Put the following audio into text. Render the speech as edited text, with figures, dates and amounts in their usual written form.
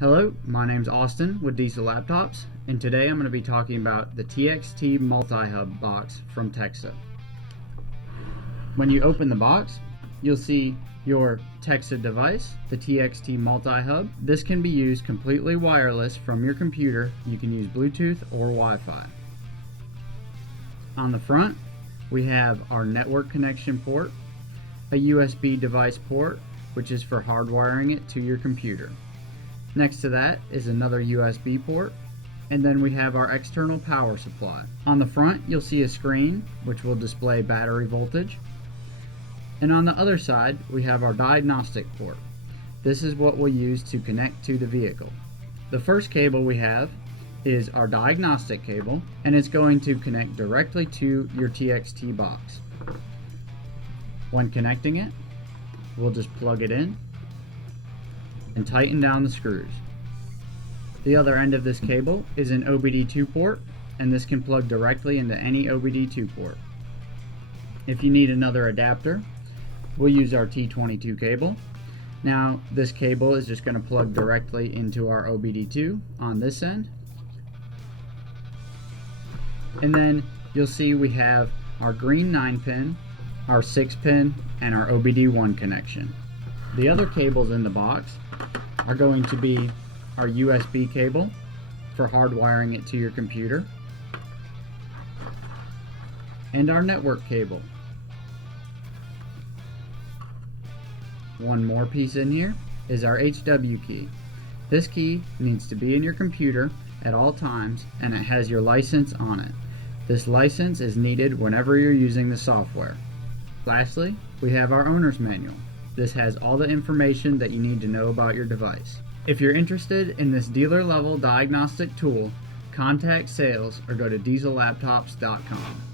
Hello, my name's Austin with Diesel Laptops, and today I'm going to be talking about the TXT MultiHub box from Texa. When you open the box, you'll see your Texa device, the TXT MultiHub. This can be used completely wireless from your computer. You can use Bluetooth or Wi-Fi. On the front, we have our network connection port, a USB device port, which is for hardwiring it to your computer. Next to that is another USB port, and then we have our external power supply. On the front, you'll see a screen which will display battery voltage. And on the other side, we have our diagnostic port. This is what we'll use to connect to the vehicle. The first cable we have is our diagnostic cable, and it's going to connect directly to your TXT box. When connecting it, we'll just plug it in and tighten down the screws. The other end of this cable is an OBD2 port, and this can plug directly into any OBD2 port. If you need another adapter, we'll use our T22 cable. Now this cable is just going to plug directly into our OBD2 on this end. And then you'll see we have our green 9-pin, our 6-pin, and our OBD1 connection. The other cables in the box are going to be our USB cable for hardwiring it to your computer, and our network cable. One more piece in here is our HW key. This key needs to be in your computer at all times, and it has your license on it. This license is needed whenever you're using the software. Lastly, we have our owner's manual. This has all the information that you need to know about your device. If you're interested in this dealer-level diagnostic tool, contact sales or go to diesellaptops.com.